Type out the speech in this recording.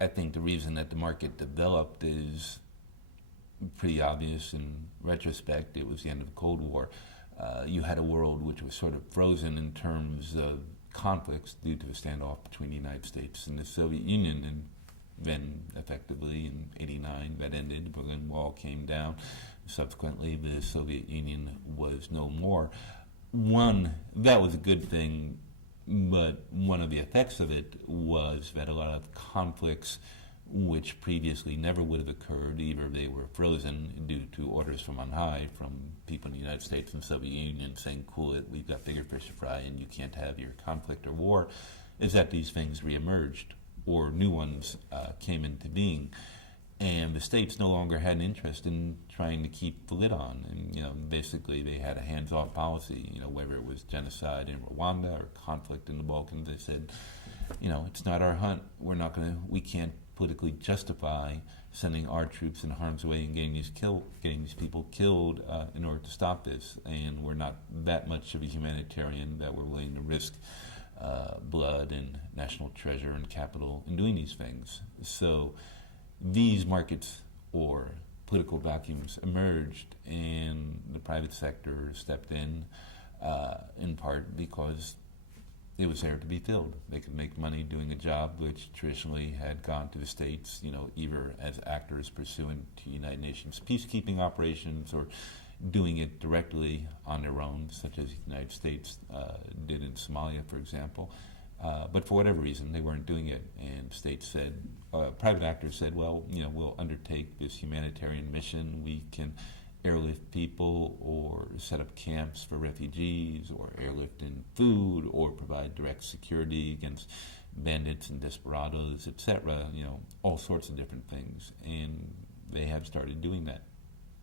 I think the reason that the market developed is pretty obvious in retrospect. It was the end of the Cold War. You had a world which was sort of frozen in terms of conflicts due to a standoff between the United States and the Soviet Union, and then effectively in '89 that ended. The Berlin Wall came down. Subsequently, the Soviet Union was no more. One, that was a good thing, but one of the effects of it was that a lot of conflicts which previously never would have occurred, either they were frozen due to orders from on high from people in the United States and Soviet Union saying, cool it, we've got bigger fish to fry and you can't have your conflict or war, is that these things reemerged or new ones came into being. And the states no longer had an interest in trying to keep the lid on. And, basically they had a hands-off policy, whether it was genocide in Rwanda or conflict in the Balkans. They said, it's not our hunt. We can't politically justify sending our troops in harm's way and getting these people killed in order to stop this. And we're not that much of a humanitarian that we're willing to risk blood and national treasure and capital in doing these things. So these markets or political vacuums emerged, and the private sector stepped in part because it was there to be filled. They could make money doing a job which traditionally had gone to the states, either as actors pursuant to United Nations peacekeeping operations or doing it directly on their own, such as the United States did in Somalia, for example. But for whatever reason, they weren't doing it, and states said, private actors said, well, we'll undertake this humanitarian mission. We can airlift people or set up camps for refugees or airlift in food or provide direct security against bandits and desperados, etc., all sorts of different things. And they have started doing that.